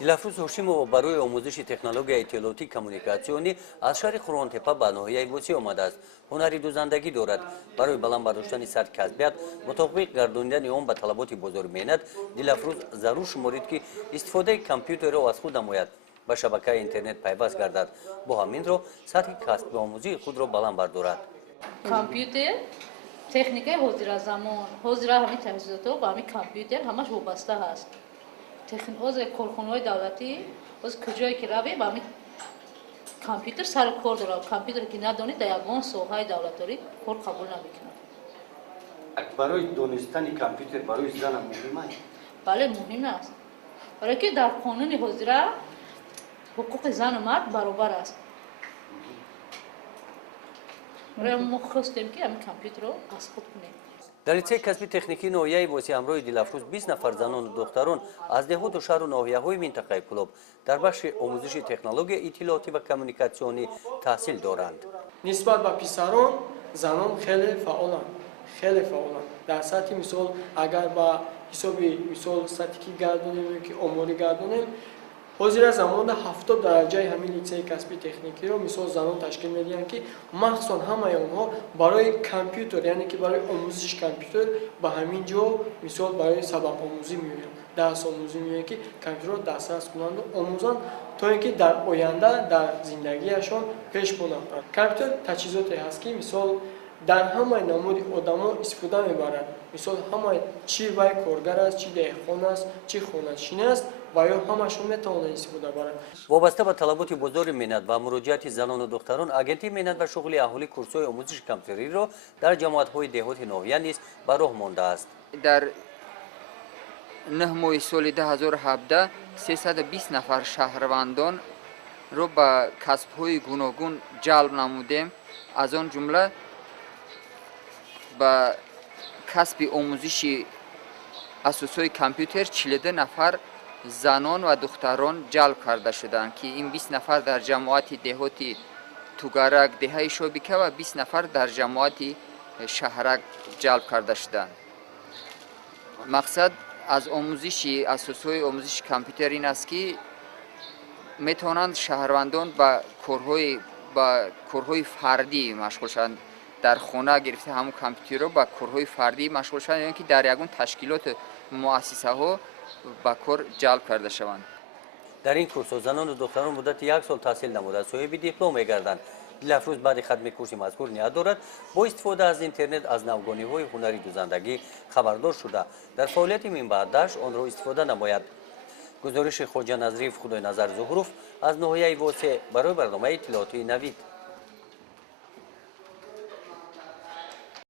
дилафрӯз ҳошимова барои омӯзиши технологияи иттилоотӣ коммуникатсионӣ аз шаҳри хӯронтепа ба ноҳияи восӣ омадааст. ҳунари дӯзандагӣ дорад. барои баланд бардоштани сатҳи касбият мутобиқ гардонидани он ба талаботи бозори меҳнат, дилафрӯз зарур шуморид ки истифодаи компютерро аз худ намояд, ба шабакаи интернет пайваст гардад, бо ҳамин роҳ сатҳи касбиомӯзии худро баланд бардорад. Компютер техникаи ҳозиразамон, ҳозира ҳамин таҷҳизотҳо ба ҳамин компютер ҳамаш вобаста ҳаст. Корхонаҳои давлатӣ оз куҷое ки равӣ ба ҳамин компютер сару кор дорад. Компютере ки надонӣ дар ягон соҳаи давлатдорӣ кор қабул намекунад. барои донистани компютер барои зан муҳим аст? Бале, муҳим аст. Барое ки дар қонуни ҳозира ҳуқуқи зану мард баробар аст. мо хостем ки ҳамин компютерро аз худ кунем. дар лицеи касби техникии ноҳияи восӣ ҳамроҳи дилафрӯз 20 нафар занону духтарон аз деҳоту шаҳру ноҳияҳои минтақаи Кӯлоб дар бахши омӯзиши технология иттилоотӣ ва коммуникатсионӣ таҳсил доранд. Нисбат ба писарон занон хеле фаъоланд. Дар сатҳи мисол агар ба ҳисоби мисол сатҳи ки гардонем ки оморӣ гардонем, ҳозира замонда 70 дараҷаи ҳамин лицеи касби техникиро мисол занон ташкил медиҳанд ки махсусан ҳамаи онҳо барои компютер, яъне ки барои омӯзиши компютер ба ҳамин ҷо мисол барои сабақомӯзӣ меоянд, дарсомӯзӣ меоянд ки компютерро дастрас кунанду омӯзанд то ин ки дар оянда дар зиндагиашон пеш монанд. Компютер таҷҳизоте ҳаст ки мисол дар ҳамаи намуди одамо истифода мебарад. Мисол ҳамаи чи вай коргар аст, чи деҳқон аст, чи хонашин аст ва ё ҳамашон метавонанд истифода баранд. вобаста ба талаботи бозори меҳнат ва муроҷиати занону духтарон, агентии меҳнат ва шуғли аҳолӣ курсҳои омӯзиши компютериро дар ҷамоатҳои деҳоти ноҳия низ ба роҳ мондааст. дар 9 моҳи соли 2017 320 нафар шаҳрвандонро ба касбҳои гуногун ҷалб намудем. аз он ҷумла ба касби омӯзиши асосҳои компютер 42 нафар занон ва духтарон ҷалб карда шуданд ки ин 20 нафар дар ҷамоати деҳоти Тугарак, деҳаи Шобика ва 20 нафар дар ҷамоати Шаҳрак ҷалб карда шуданд. мақсад аз омӯзиши асосҳои омӯзиши компютер ин аст ки метавонанд шаҳрвандон ба корҳои фардӣ машғул шаванд. дар хона гирифта ҳамон компютерро ба корҳои фардӣ машғул шаванд, ё ки дар ягон ташкилоту муассисаҳо ба кор ҷалб карда шаванд. дар ин курсҳо занону духтарон муддати 1 сол таҳсил намуда соҳиби диплом мегарданд. дилафрӯз баъди хатми курси мазкур ният дорад бо истифода аз интернет аз навгониҳои ҳунари дӯзандагӣ хабардор шуда дар фаъолияти минбаъдаш онро истифода намояд. гузориши хоҷа Назриев Худойназар Зуҳуров аз ноҳияи восеъ барои барномаи иттилоотии Навид.